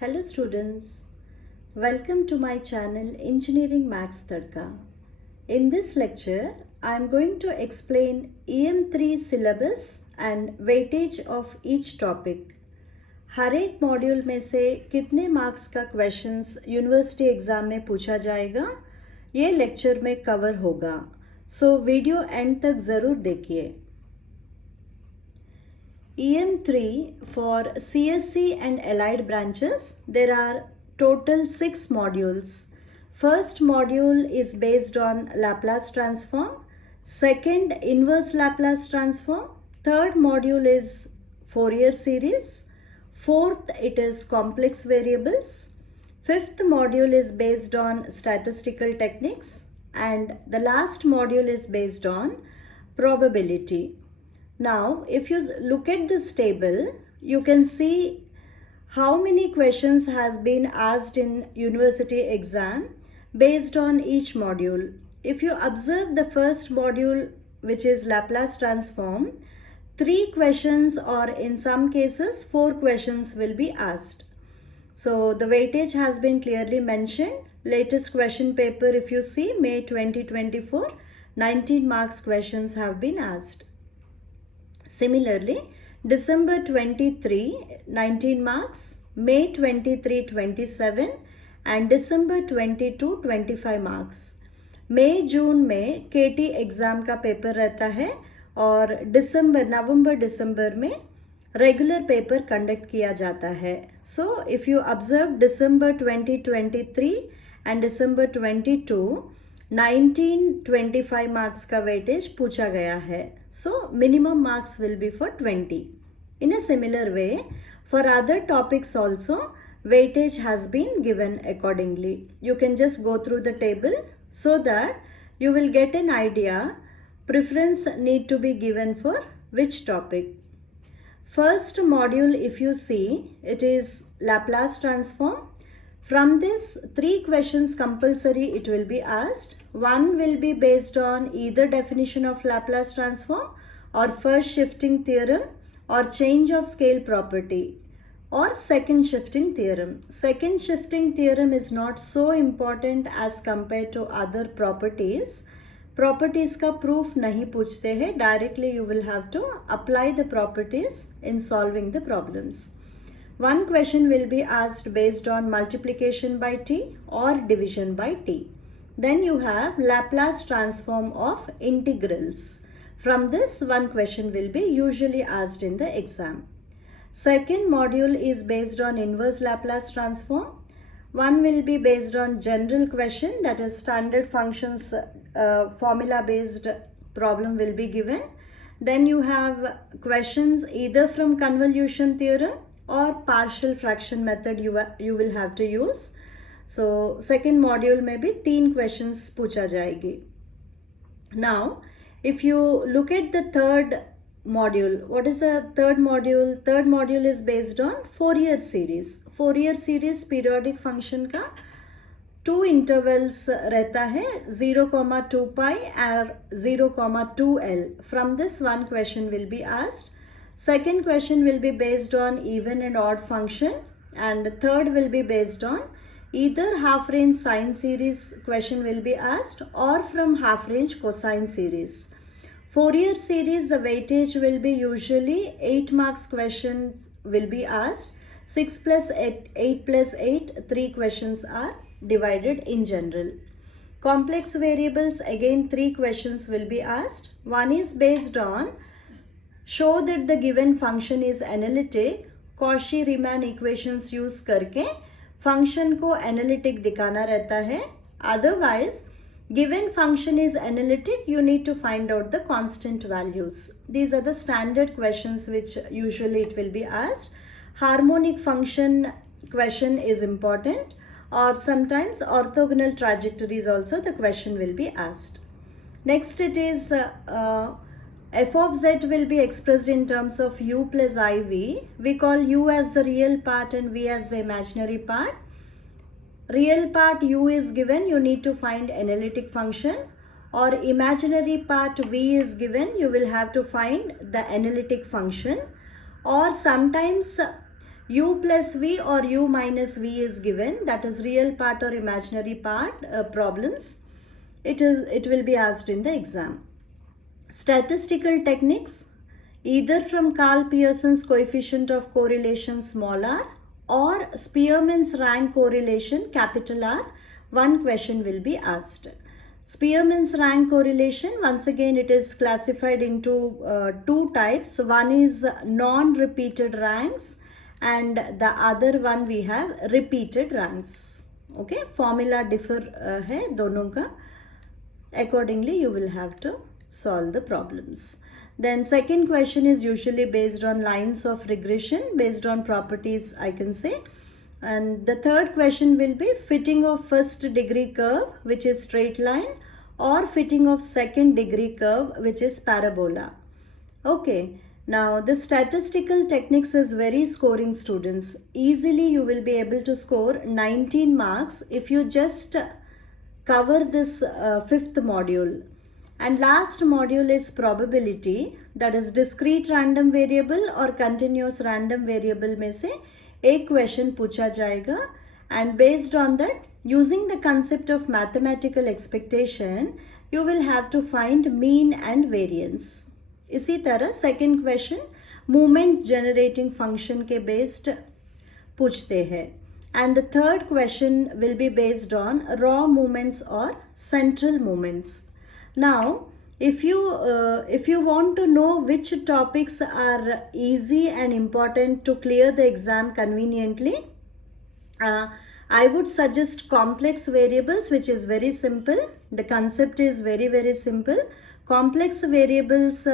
Hello students, welcome to my channel Engineering Maths Tadka. In this lecture, I am going to explain EM3 syllabus and weightage of each topic. हर एक module में से कितने marks का questions university exam में पूछा जाएगा ये lecture में कवर होगा, सो वीडियो एंड तक ज़रूर देखिए. EM3 for CSC and allied branches, there are total 6 modules. First module is based on Laplace transform, second inverse Laplace transform, third module is Fourier series, fourth it is complex variables, fifth module is based on statistical techniques, and the last module is based on probability. Now, if you look at this table, you can see how many questions has been asked in university exam based on each module. If you observe the first module, which is Laplace transform, 3 questions or in some cases 4 questions will be asked. So the weightage has been clearly mentioned. Latest question paper, if you see, May 2024, 19 marks questions have been asked. Similarly, December 23, 19 marks, May 23, 27 and December 22, 25 marks. May, June में KT exam का paper रहता है और नवंबर दिसंबर में regular paper conduct किया जाता है. So if you observe December 2023 and December 22, 19-25 marks का weightage पूछा गया है. So minimum marks will be for 20. In a similar way, for other topics also, weightage has been given accordingly. You can just go through the table so that you will get an idea preference need to be given for which topic. First module, if you see, it is Laplace transform. From this, 3 questions compulsory it will be asked. One will be based on either definition of Laplace transform or first shifting theorem or change of scale property or second shifting theorem. Second shifting theorem is not so important as compared to other properties. Properties का proof नहीं पूछते हैं. Directly you will have to apply the properties in solving the problems. One question will be asked based on multiplication by t or division by t. Then you have Laplace transform of integrals. From this, one question will be usually asked in the exam. Second module is based on inverse Laplace transform. One will be based on general question, that is standard functions formula based problem will be given. Then you have questions either from convolution theorem or partial fraction method you will have to use. So second module में भी 3 questions पूछा जाएगी. Now, if you look at the third module, what is the third module? Third module is based on Fourier series. Fourier series periodic function का 2 intervals रहता है, 0,2 pi और 0,2 L. From this, one question will be asked. Second question will be based on even and odd function, and the third will be based on either half range sine series question will be asked or from half range cosine series. Fourier series, the weightage will be usually 8 marks questions will be asked. 6 plus 8, 8 plus 8, 3 questions are divided in general. Complex variables, again 3 questions will be asked. One is based on show that the given function is analytic. Cauchy-Riemann equations use करके function को analytic दिखाना रहता है. Otherwise, given function is analytic, you need to find out the constant values. These are the standard questions which usually it will be asked. Harmonic function question is important, or sometimes orthogonal trajectories also the question will be asked. Next it is f of z will be expressed in terms of u plus iv. We call u as the real part and v as the imaginary part. Real part u is given, you need to find analytic function, or imaginary part v is given, you will have to find the analytic function. Or sometimes u plus v or u minus v is given, that is real part or imaginary part problems, it will be asked in the exam. Statistical techniques, either from Karl Pearson's coefficient of correlation small r or Spearman's rank correlation capital R, one question will be asked. Spearman's rank correlation, once again it is classified into two types. One is non-repeated ranks and the other one we have repeated ranks. Okay, formula differ hai dono ka. Accordingly you will have to solve the problems. Then second question is usually based on lines of regression, based on properties I can say. And the third question will be fitting of first degree curve, which is straight line, or fitting of second degree curve, which is parabola. Okay, now the statistical techniques is very scoring, students. Easily you will be able to score 19 marks if you just cover this fifth module. And last module is probability, that is discrete random variable or continuous random variable में से एक question पूछा जाएगा, and based on that, using the concept of mathematical expectation, you will have to find mean and variance. इसी तरह second question movement generating function के based पूछते हैं, and the third question will be based on raw movements or central movements. Now, if you want to know which topics are easy and important to clear the exam conveniently, I would suggest complex variables, which is very simple. The concept is very simple. Complex variables,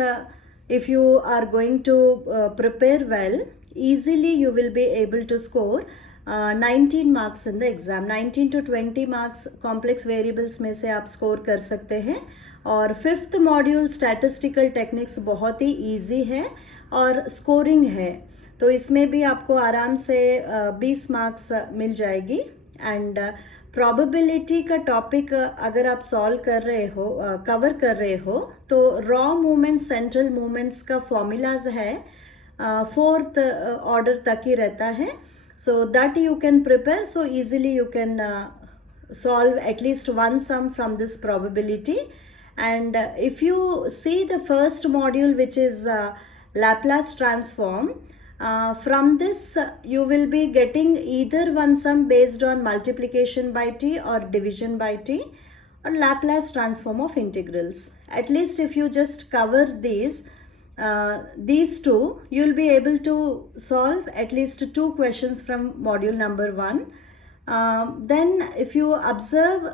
if you are going to prepare well, easily you will be able to score 19 marks in the exam. 19 to 20 marks complex variables में से आप score कर सकते हैं. और fifth module statistical techniques बहुत ही easy है और स्कोरिंग है, तो इसमें भी आपको आराम से 20 मार्क्स मिल जाएगी. एंड प्रोबेबिलिटी का टॉपिक अगर आप सॉल्व कर रहे हो, कवर कर रहे हो, तो रॉ मूवमेंट सेंट्रल मूवमेंट्स का फॉर्मूलाज है, फोर्थ ऑर्डर तक ही रहता है. So that you can prepare, so easily you can solve at least one sum from this probability. And if you see the first module, which is Laplace transform, from this you will be getting either one sum based on multiplication by t or division by t, or Laplace transform of integrals. At least if you just cover these two, you will be able to solve at least 2 questions from module number 1. Then if you observe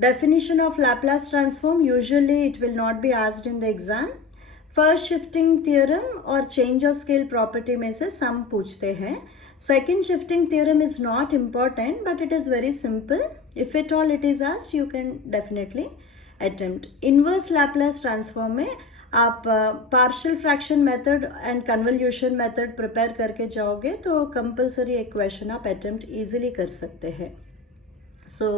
definition of Laplace transform, usually it will not be asked in the exam. First shifting theorem or change of scale property में से some पूछते हैं. Second shifting theorem is not important, but it is very simple. If at all it is asked, you can definitely attempt. Inverse Laplace transform में आप partial fraction method and convolution method prepare करके जाओगे तो compulsory एक question आप attempt easily कर सकते हैं. So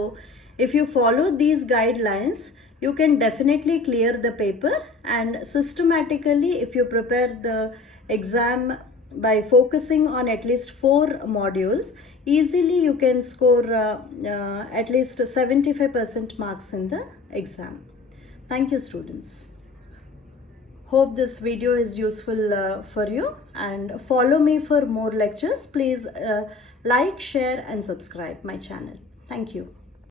if you follow these guidelines, you can definitely clear the paper, and systematically if you prepare the exam by focusing on at least 4 modules, easily you can score at least 75% marks in the exam. Thank you, students. Hope this video is useful for you, and follow me for more lectures. Please like, share and subscribe my channel. Thank you.